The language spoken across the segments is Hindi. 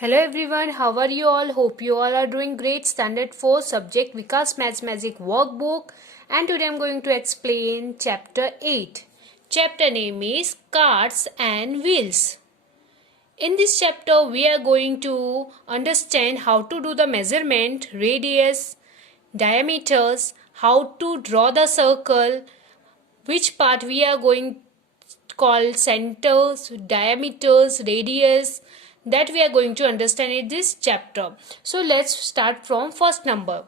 Hello everyone, how are you all? Hope you all are doing great. Standard 4 subject Vikas Maths Magic workbook, and today I'm going to explain chapter 8. Chapter name is Carts and Wheels. In this chapter we are going to understand how to do the measurement, radius, diameters, how to draw the circle, which part we are going to call centers, diameters, radius, that we are going to understand in this chapter. So let's start from first number.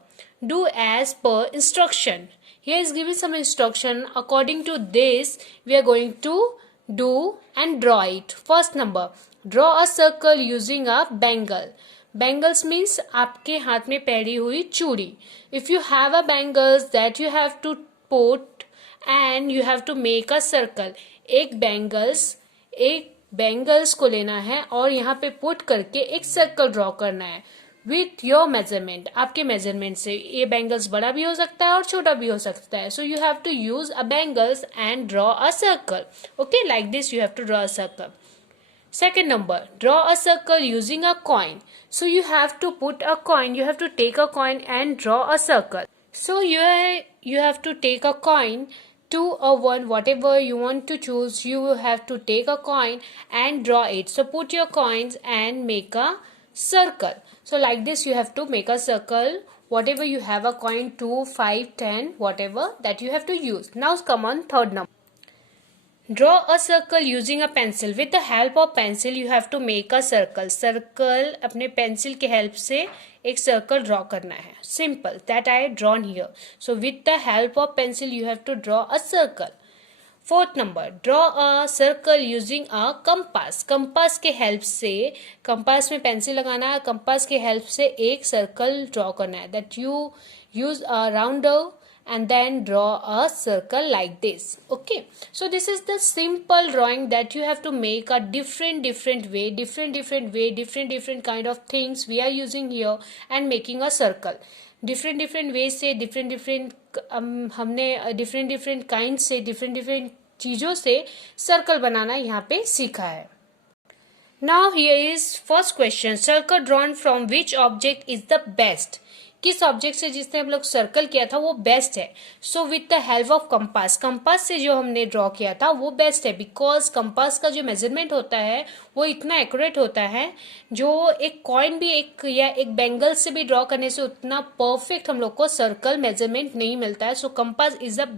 Do as per instruction. Here is given some instruction. According to this, we are going to do and draw it. First number, draw a circle using a bangle. Bangles means आपके हाथ में पहनी हुई चूड़ी. If you have a bangles that you have to put and you have to make a circle. एक बैंगल्स को लेना है और यहाँ पे पुट करके एक सर्कल ड्रॉ करना है विथ योर मेजरमेंट. आपके मेजरमेंट से ये बैंगल्स बड़ा भी हो सकता है और छोटा भी हो सकता है. So you have to use a bangles and draw a circle. Okay, like this you have to draw a circle. Second number, draw a circle using a coin. So you have to put a coin, you have to take a coin and draw a circle. So you have to take a coin, 2 or 1, whatever you want to choose. You have to take a coin and draw it. So put your coins and make a circle. So like this you have to make a circle. Whatever you have a coin, 2, 5, 10, whatever that you have to use. Now come on third number. Draw a circle using a pencil. With the help of pencil you have to make a circle. Circle अपने pencil के help से एक circle draw करना है. Simple. That I drawn here. So with the help of pencil you have to draw a circle. Fourth number, draw a circle using a compass. Compass के help से, compass में pencil लगाना है, compass के help से एक circle draw करना है. That you use a rounder and then draw a circle like this. Okay, so this is the simple drawing that you have to make a different kind of things we are using here and making a circle. different ways से हमने different kinds से different चीज़ों से circle बनाना यहाँ पे सीखा है. Now here is first question. Circle drawn from which object is the best? किस ऑब्जेक्ट से जिसने हम लोग सर्कल किया था वो बेस्ट है. So with the help of compass, compass से जो हमने ड्रॉ किया था वो बेस्ट है. बिकॉज कंपास का जो मेजरमेंट होता है वो इतना एक्यूरेट होता है जो एक कॉइन भी एक बैंगल से भी ड्रॉ करने से उतना परफेक्ट हम लोग को सर्कल मेजरमेंट नहीं मिलता है. So compass is the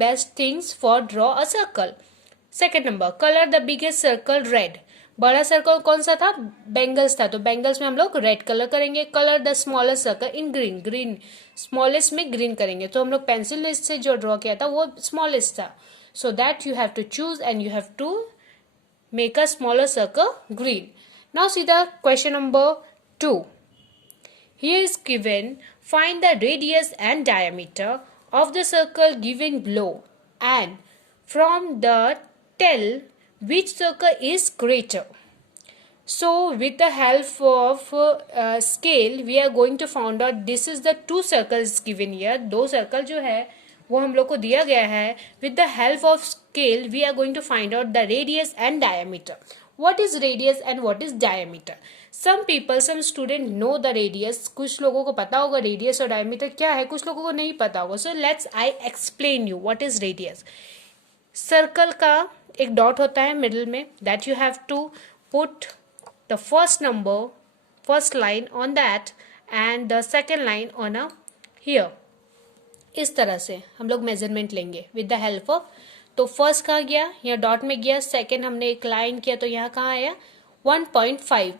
best things for draw a circle. Second number, colour the biggest circle red. बड़ा सर्कल कौन सा था? बैंगल्स था. तो बैंगल्स में हम लोग रेड कलर करेंगे. Colour the smallest circle in green smallest में ग्रीन करेंगे. तो हम लोग पेंसिल से जो ड्रॉ किया था वो स्मॉलेस्ट था. So that you have to choose and you have to make a smaller circle green. Now see the question number 2. Here is given find the radius and diameter of the circle given below and from the tail which circle is greater. So with the help of scale we are going to find out this is the 2 circles given here. 2 circle जो है वो हम लोग को दिया गया है. With the help of scale we are going to find out the radius and diameter. What is radius and what is diameter? some student know the radius. कुछ लोगों को पता होगा radius और diameter क्या है, कुछ लोगों को नहीं पता होगा. So let's I explain you what is radius. Circle का एक डॉट होता है मिडिल में. That you have to put the first line on that and the second line on a here. इस तरह से हम लोग मेजरमेंट लेंगे विद द हेल्प ऑफ. तो फर्स्ट कहाँ गया? यहाँ डॉट में गया. सेकेंड हमने एक लाइन किया तो यहाँ कहाँ आया? 1.5.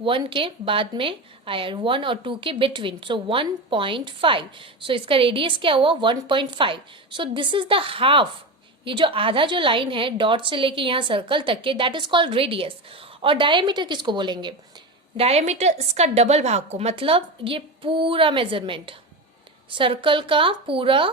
1 के बाद में आया 1 और 2 के बिटवीन. सो 1.5. सो इसका रेडियस क्या हुआ? 1.5. सो दिस इज द हाफ. ये जो आधा जो लाइन है डॉट से लेके यहाँ सर्कल तक के, दैट इज कॉल्ड रेडियस. और डायमीटर किसको बोलेंगे? डायमीटर इसका डबल भाग को, मतलब ये पूरा मेजरमेंट सर्कल का पूरा,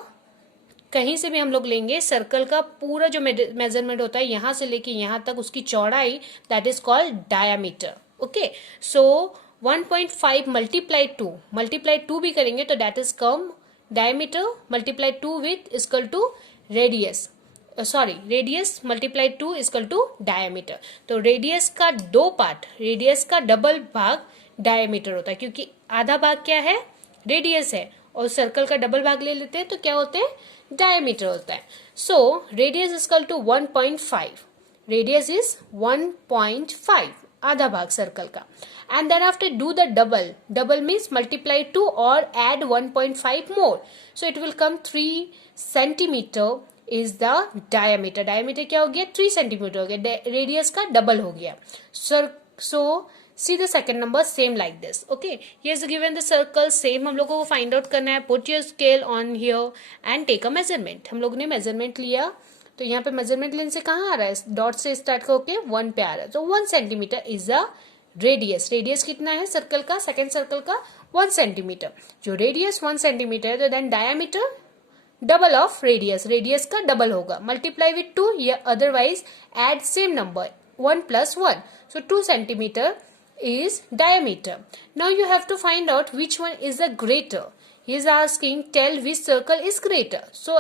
कहीं से भी हम लोग लेंगे सर्कल का पूरा जो मेजरमेंट होता है यहाँ से लेके यहाँ तक उसकी चौड़ाई, that is called diameter. Okay, so 1.5 multiply 2 भी करेंगे तो that is come diameter multiply 2 with equal to radius. Sorry radius multiply 2 equal to diameter. तो रेडियस का दो पार्ट, रेडियस का डबल भाग डायमीटर होता है, क्योंकि आधा भाग क्या है, रेडियस है, और सर्कल का डबल भाग ले लेते हैं तो क्या होते हैं, डायमीटर होता है। So radius equal to 1.5, radius is 1.5, आधा भाग सर्कल का। And then after do the double, double means multiply 2 और add 1.5 more, so it will come 3 centimetre is the diameter. Diameter क्या हो गया, 3 सेंटीमीटर हो गया, रेडियस का डबल हो गया। So see the second number same like this. Okay, ये is given the circle, same हम लोगों को फाइंड आउट करना है। Put your scale on here and take a measurement. हम लोग ने मेजरमेंट लिया, तो यहाँ पे मेजरमेंट लेने से कहाँ आ रहा है, डॉट से स्टार्ट होके 1 पे आ रहा है, तो 1 centimetre is the radius. Radius कितना है सर्कल का, सेकेंड सर्कल का 1 सेंटीमीटर। जो रेडियस 1 सेंटीमीटर है, तो then diameter double of radius, radius का डबल होगा, मल्टीप्लाई विथ 2 या otherwise add same number 1 + 1, so 2 centimeter is diameter. Now you have to find out which one is the greater. He is asking tell which circle is greater. So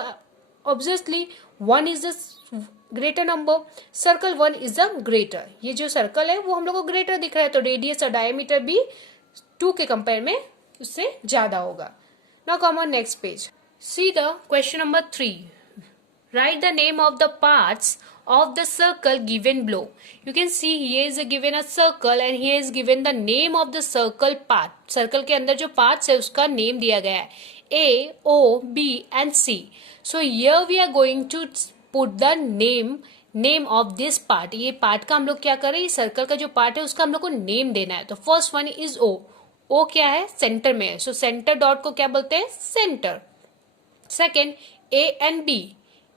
obviously 1 is the greater number, circle 1 is the greater. ये जो सर्कल है वो हम लोग को ग्रेटर दिख रहा है, तो रेडियस और डायमीटर भी 2 के कंपेयर में उससे ज्यादा होगा। Now come on next page. See the question number 3. Write the name of the parts of the circle given below. You can see here is given a circle and here is given the name of the circle part. Circle के अंदर जो parts है उसका name दिया गया है, A, O, B and C. So here we are going to put the name of this part. ये part का हम लोग क्या कर रहे हैं, सर्कल का जो पार्ट है उसका हम लोग को नेम देना है। तो first one is O. O क्या है, सेंटर में है, सो सेंटर डॉट को क्या बोलते हैं, centre. Second A and B,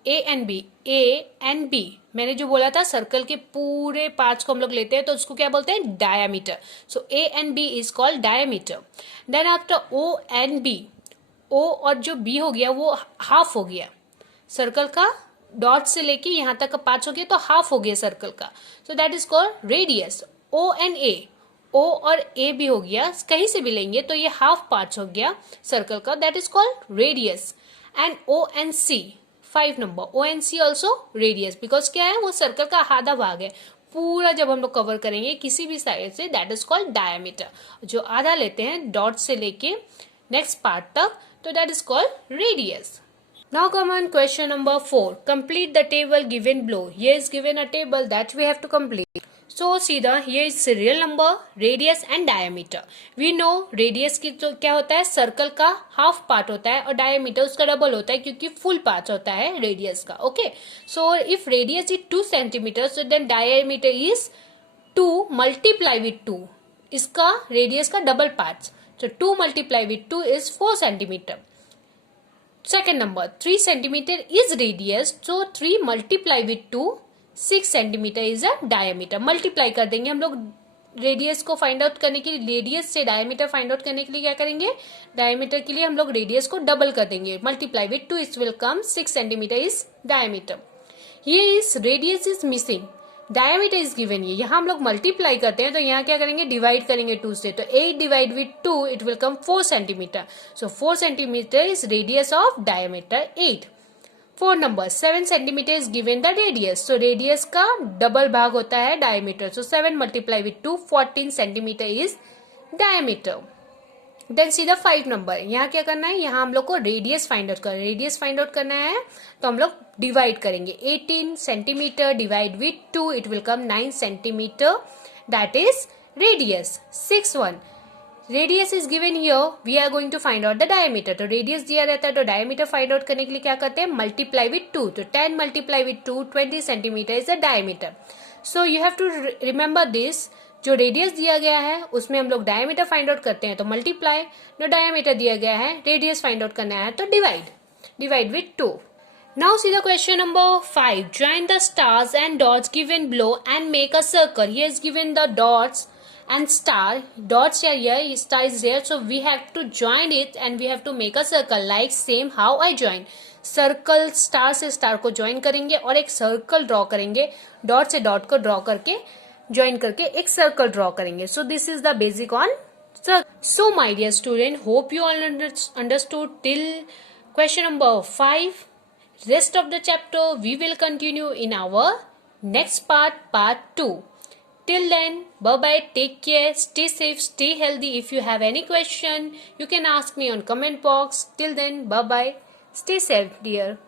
A and B, A and B, मैंने जो बोला था सर्कल के पूरे पार्ट्स को हम लोग लेते हैं तो उसको क्या बोलते हैं, diameter. So A and B is called diameter. Then after O and B, O और जो B हो गया वो हाफ हो गया, सर्कल का डॉट से लेके यहाँ तक का पार्ट्स हो गया तो हाफ हो गया सर्कल का, so that is called radius. O and A, O और A भी हो गया, कहीं से भी लेंगे तो ये हाफ पार्ट्स हो गया सर्कल का, that is called radius. And O and C, 5 number, O and C also radius, because क्या है वो सर्कल का आधा भाग है, पूरा जब हम लोग कवर करेंगे किसी भी side say that is called diameter. जो आधा लेते हैं डॉट से लेके नेक्स्ट पार्ट तक, तो that is called radius. Now come on question number 4. Complete the table given below. Here is given a table that we have to complete. So see the here is serial number, radius and diameter. We know radius की तो क्या होता है, सर्कल का हाफ पार्ट होता है और diameter उसका डबल होता है क्योंकि फुल पार्ट होता है रेडियस का। Okay, so if radius is 2 centimeter, so then diameter is 2 multiply with 2. इसका रेडियस का double part, so 2 multiply with 2 is 4 centimeter. Second number 3 centimeter is radius, so 3 multiply with 2, 6 centimeter is a diameter. Multiply कर देंगे हम लोग रेडियस को फाइंड आउट करने के लिए, रेडियस से डायमीटर फाइंड आउट करने के लिए क्या करेंगे, डायमीटर के लिए हम लोग रेडियस को डबल कर देंगे, multiply with 2 it will come 6 centimetre is diameter. ये is radius is missing, diameter is given, ये यहाँ हम लोग मल्टीप्लाई करते हैं तो यहाँ क्या करेंगे, डिवाइड करेंगे 2 से, तो 8 divide with 2 it will come 4 centimetre. So 4 centimetre is radius of diameter 8। 4 number 7 centimetre is given the radius, so radius का डबल भाग होता है diameter, so 7 multiply with 2 14 centimetre is diameter. Then see the 5 number, यहाँ क्या करना है, यहाँ हम लोग को रेडियस फाइंड आउट करना है, रेडियस फाइंड आउट करना है तो हम लोग डिवाइड करेंगे, 18 centimetre divide with 2 it will come 9 centimetre, that is radius. 6 1 radius is given here, we are going to find out the diameter, तो रेडियस दिया रहता है तो डायमीटर फाइंड आउट करने के लिए क्या करते हैं, मल्टीप्लाई विथ 2, तो 10 multiply with 2 20 centimetre is the diameter. So you have to remember this, जो रेडियस दिया गया है उसमें हम लोग डायमीटर फाइंड आउट करते हैं तो मल्टीप्लाई, जो डायमीटर दिया गया है रेडियस फाइंड आउट करना है तो divide with 2। Now see the question number 5. Join the stars and dots given below and make a circle. Here is given the dots and star. Dots are here, star is here. So we have to join it and we have to make a circle like same how I join. Circle star से स्टार को ज्वाइन करेंगे और एक सर्कल ड्रॉ करेंगे, डॉट से डॉट को ड्रॉ करके ज्वाइन करके एक सर्कल ड्रॉ करेंगे। So this is the basic on circle. So my dear student, hope you all understood till question number 5. Rest of the chapter we will continue in our next part, part 2. Till then, bye bye, take care, stay safe, stay healthy. If you have any question, you can ask me on comment box. Till then, bye bye, stay safe, dear.